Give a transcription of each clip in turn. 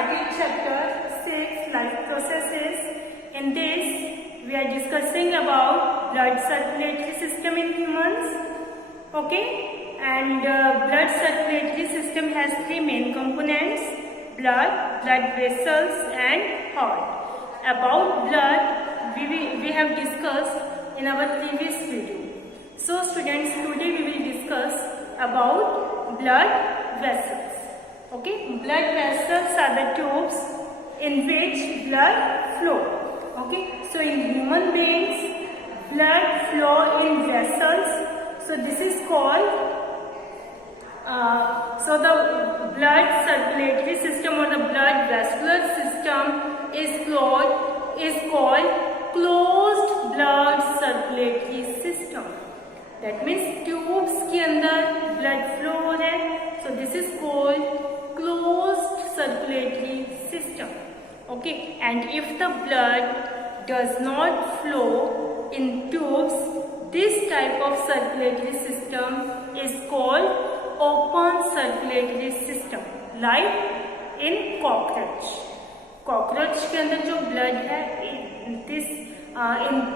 started chapter 6 life processes. In this we are discussing about blood circulatory system in humans. Okay, and blood circulatory system has three main components: blood, blood vessels and heart. About blood we have discussed in our previous video. So students, today we will discuss about blood vessels. Okay, blood vessels are the tubes in which blood flow. Okay, so in human beings, blood flow in vessels. So this is called the blood circulatory system or the blood vascular system is called closed blood circulatory system. That means tubes के अंदर blood flow हो रहा है. So this is called closed circulatory system. Okay, and if the blood does not flow in tubes, this type of circulatory system is called open circulatory system. Like in cockroach. Cockroach के अंदर जो blood है, in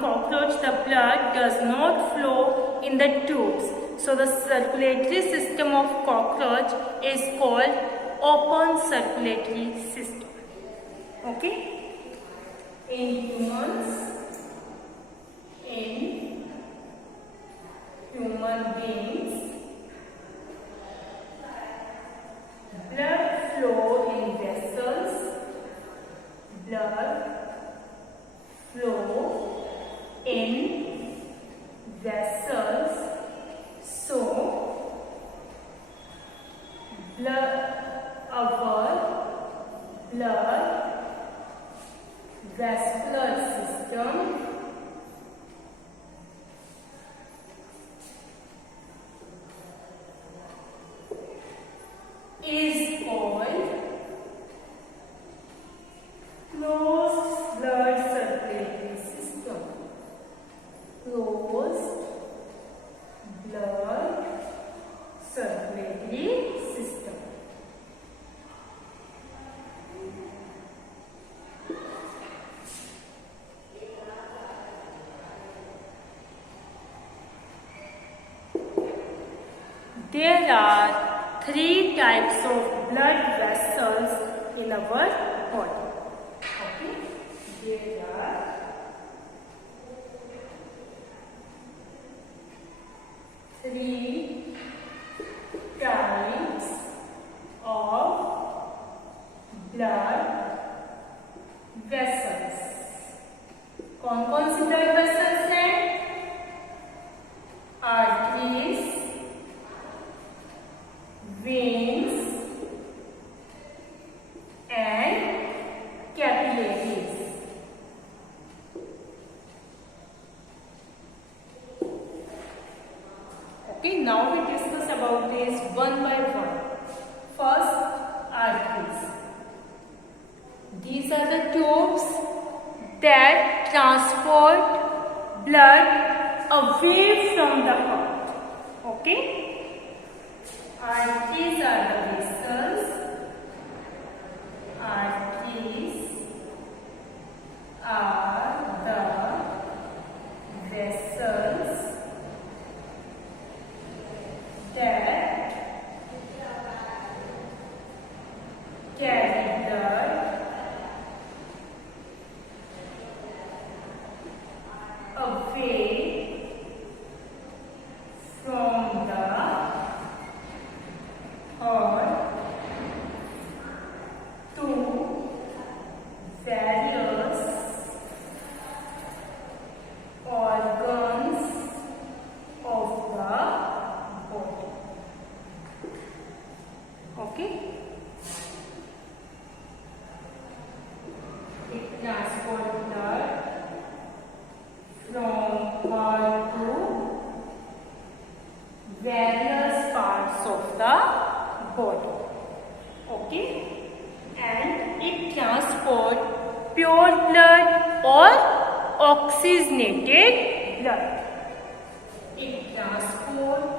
cockroach the blood does not flow in the tubes. So the circulatory system of cockroach is called open circulatory system. Okay, in human beings, blood flow in vessels, blood flow in vessels. So our blood vascular system is called closed blood circulatory system. Closed blood circulatory system. There are three types of blood vessels in our body. Okay, there are three types of blood vessels. कौन-कौन सी blood vessels हैं? Arteries, veins and capillaries. Okay, now we discuss about this one by one. First, arteries. These are the tubes that transport blood away from the heart. Okay, arteries are the vessels. Arteries are the vessels that carry blood away from the heart to various organs of the body. Okay, it transports blood from heart to various parts of the body. Okay, and it transports pure blood or oxygenated blood. It transports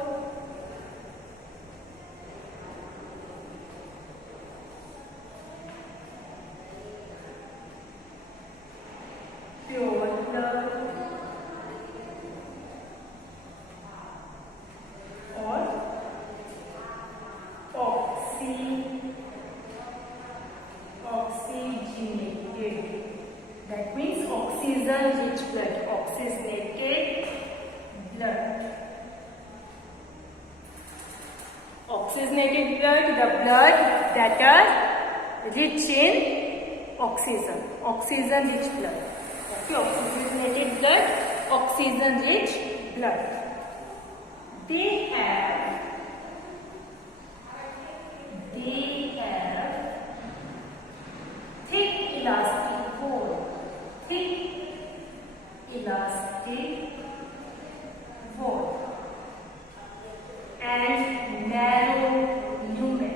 oxygen-rich blood. Oxygenated blood. Oxygenated blood, the blood that are rich in oxygen. Oxygen-rich blood. Okay, oxygenated blood, oxygen-rich blood. They have thick elastic wall. Thick elastic wall and narrow lumen.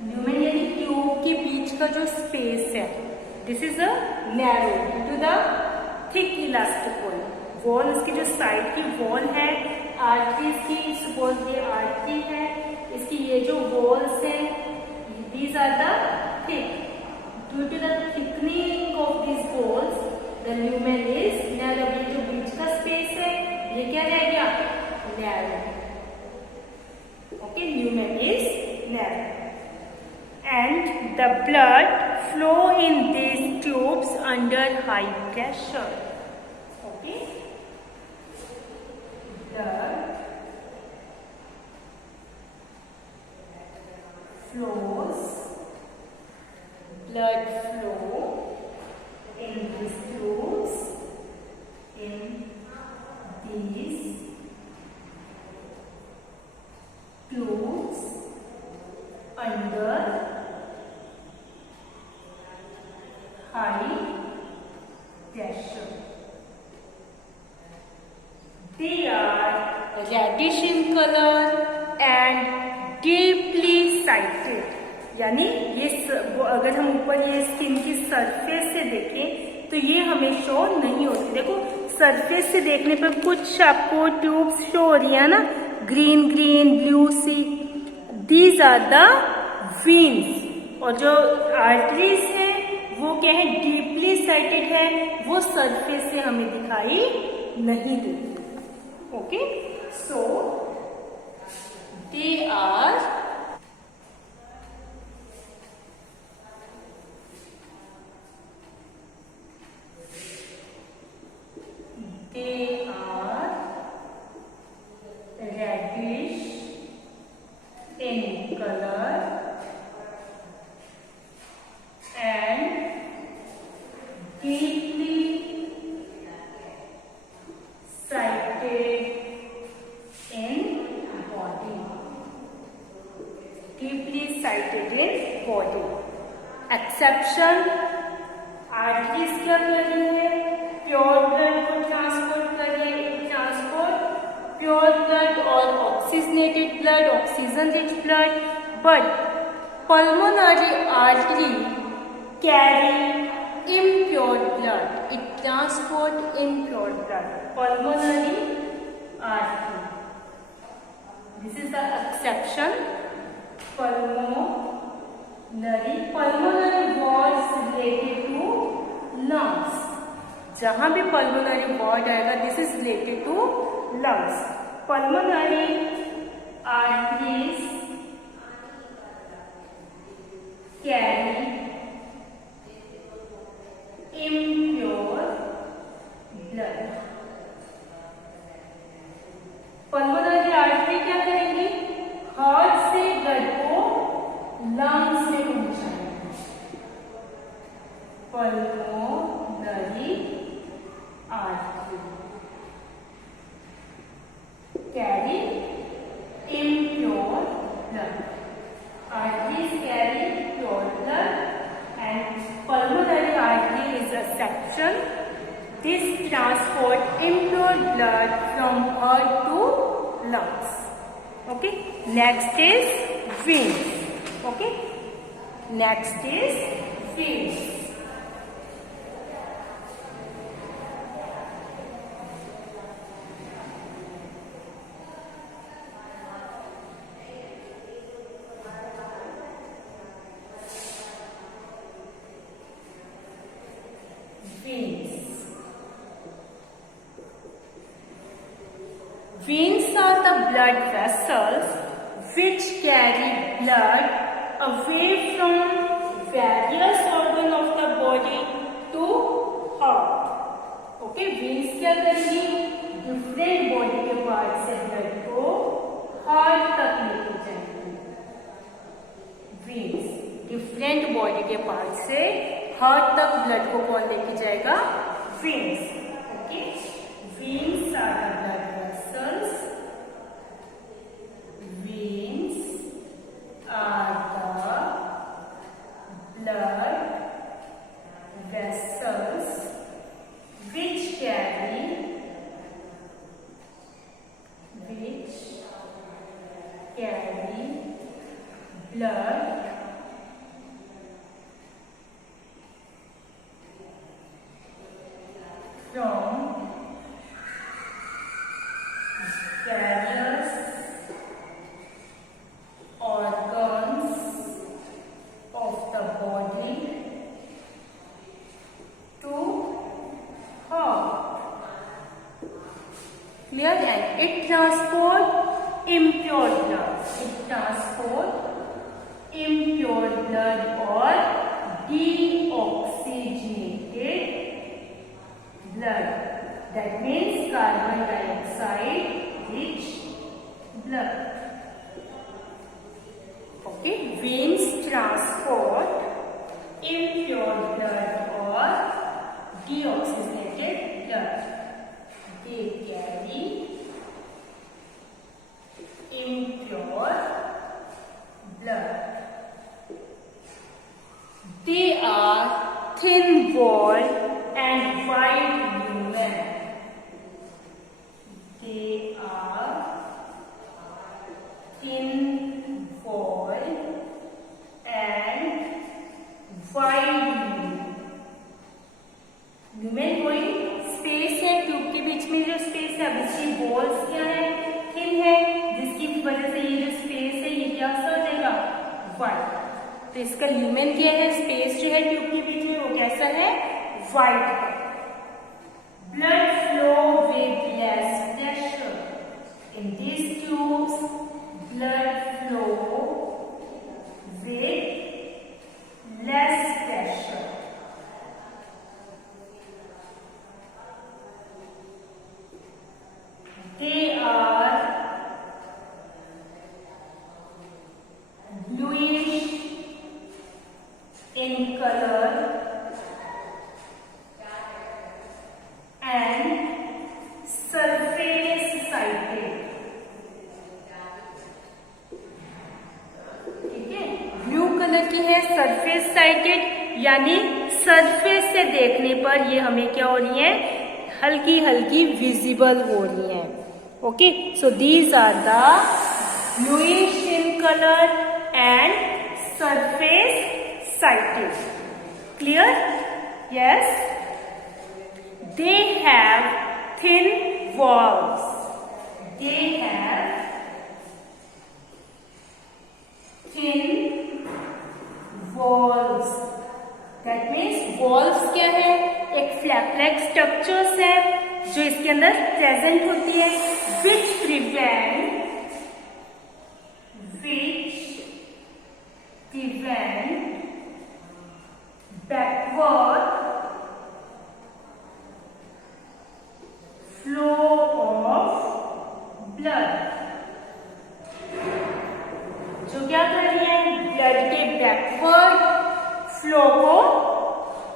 Lumen यानी tube के बीच का जो space है, this is a narrow due to the thick elastic wall. Wall, उसकी जो side की wall है, आर्टरीज की, सपोज ये आर्टरी है, इसकी ये जो वॉल्स हैं, these are the thick. Due to the thickening of these walls, the lumen is narrow. ये जो बीच का स्पेस है, ये क्या रह गया? Narrow. Okay, lumen is narrow. And the blood flow in these tubes under high pressure. Okay, blood flows, blood flow in these tubes, in these tubes under high pressure. They are reddish in color and deeply sighted. यानी ये अगर हम ऊपर ये skin की surface से देखें तो ये हमें शो नहीं होती. देखो सरफेस से देखने पर कुछ आपको ट्यूब्स शो हो रही है ना, green green blue see, these are the veins. और जो आर्टरीज है वो क्या है? डीपली साइटेड है, वो सरफेस से हमें दिखाई नहीं देती. Okay, so they are reddish in color and deeply sighted in body. Deeply sighted in body. Exception, arteries क्या कर रही है? प्योर ब्लड को ट्रांसपोर्ट कर रही है. ट्रांसपोर्ट प्योर ब्लड और oxygenated blood, oxygen rich blood. But pulmonary artery carry impure blood. It transport impure blood. Pulmonary artery. This is the exception. Pulmonary wards related to lungs. जहां भी pulmonary ward आएगा, this is related to lungs. Pulmonary arteries carry impure blood. Pulmonary artery क्या करेंगी? Heart से blood को lungs में पहुंचाएंगे. Pulmonary artery carry impure blood. Arteries carry pure blood and pulmonary artery is a section. This transport impure blood from heart to lungs. Okay. Next is veins. Okay. Next is veins. Veins are the blood vessels which carry blood away from various organs of the body veins क्या करेंगी, different body के part से blood को heart तक लेके जाएंगे। Veins different body के part से हार्ट तक ब्लड को कौन लेके जाएगा, veins. Okay, veins are the blood vessels, veins are the blood vessels which carry blood from various organs of the body to heart. Clear? And it transport impure blood. It transport impure blood or deoxygenated blood. That means carbon dioxide rich blood. Okay, veins transport impure blood or deoxygenated blood. They carry impure blood. They are thin-walled and wide lumen. They are thin-walled and wide lumen. lumen कोई space है, tube के बीच में जो space है, अब इसकी walls क्या है, थिन है, जिसकी वजह से ये जो स्पेस है ये क्या सा हो जाएगा, वाइड। तो इसका ल्यूमेन क्या है, स्पेस जो है ट्यूब के बीच में वो कैसा है, वाइड है। Blood flow with less pressure in this tubes, blood flow with less pressure. They are bluish in color and surface-sided. ठीक है, ब्लू कलर की है, सरफेस साइडेड, यानी सरफेस से देखने पर ये हमें क्या हो रही है, हल्की हल्की विजिबल हो रही है। Okay, so these are the bluish in color and surface sided. Clear? Yes. They have thin walls. They have thin walls. That means walls क्या है, एक फ्लैप लाइक स्ट्रक्चर्स है जो इसके अंदर प्रेजेंट होती है, which prevent backward flow of blood. जो क्या कर रही है, ब्लड के बैकवर्ड फ्लो को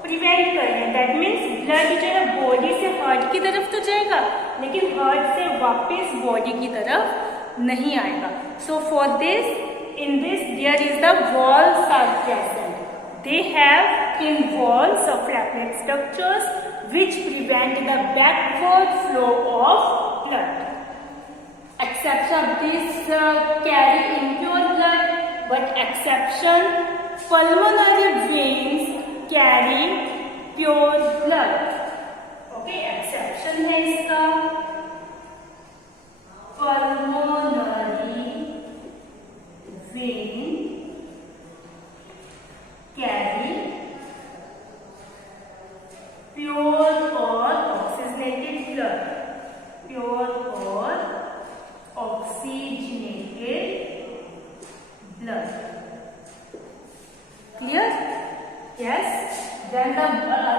प्रिवेंट कर रहे हैं। दैट मीन्स ब्लड जो है बॉडी से हार्ट की तरफ तो जाएगा, लेकिन हार्ट से वापस बॉडी की तरफ नहीं आएगा। So for this, in this there is the walls are present. They have thin walls of flap-like structures which prevent the backward flow of blood. Exception, this carry impure blood, but exception, pulmonary veins carry pure blood. Okay, exception है इसका, pulmonary vein carry pure or oxygenated blood. Pure or oxygenated blood. Clear? Yes. Then the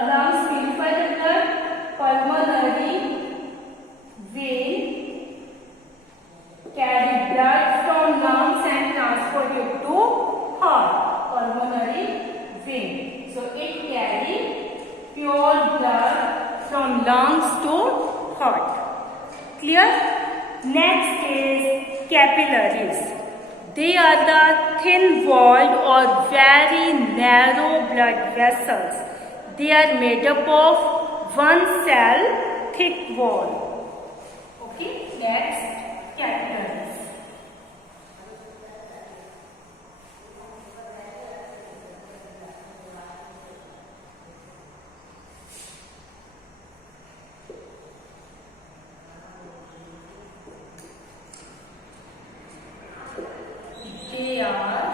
lungs purify the blood pulmonary vein carry blood from lungs and transport it to heart. Pulmonary vein. So it carry pure blood from lungs to heart. Clear? Next is capillaries. They are the thin-walled or very narrow blood vessels. They are made up of one cell thick wall. Okay, next capillaries. They are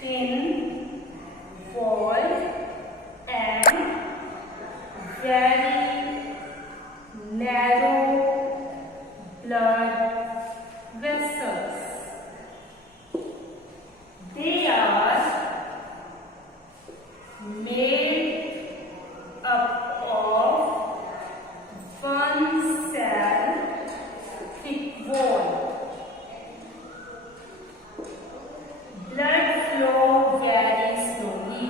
thin-walled and very narrow blood vessels. They are made up of one cell thick wall. Blood flow very slowly.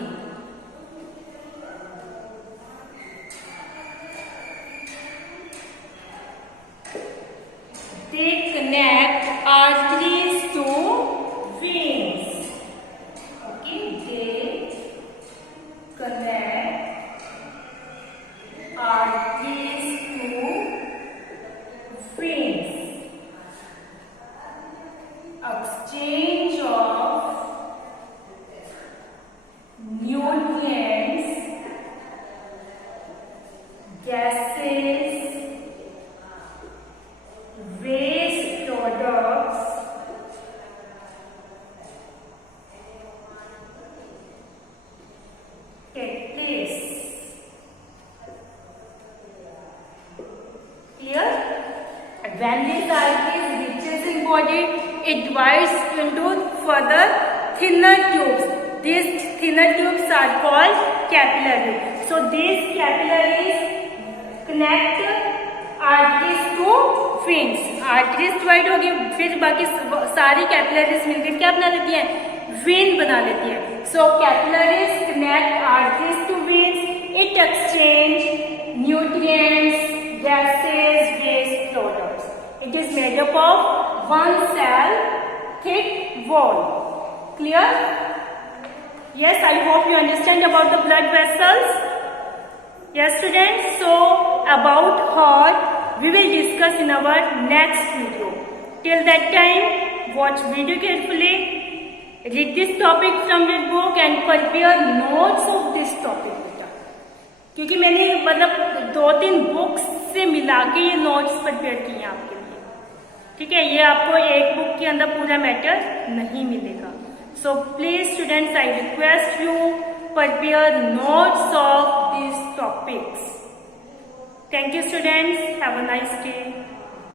They connect arteries to veins. Okay, they connect arteries to veins. Exchange of nutrients, gases, waste products take place. Clear? When this artery reaches in body, it divides into further thinner tubes. These thinner tubes are called capillaries. So these capillaries connect arteries to veins. Arteries divide होगी, फिर बाकी सारी capillaries मिलकर क्या बना लेती हैं? When बना लेती हैं. So capillaries connect arteries to veins. It exchange nutrients, gases, waste products. It is made up of one cell thick wall. Clear? Yes, I hope you understand about the blood vessels. Yes, students. So about heart we will discuss in our next video. Till that time, watch video carefully. Read this topic from your book and prepare notes of this topic. क्योंकि मैंने मतलब 2-3 books से मिला के ये notes prepare किए हैं आपके लिए. ठीक है, ये आपको एक बुक के अंदर पूरा मैटर नहीं मिलेगा. So please students, I request you prepare notes of these topics. Thank you, students. Have a nice day.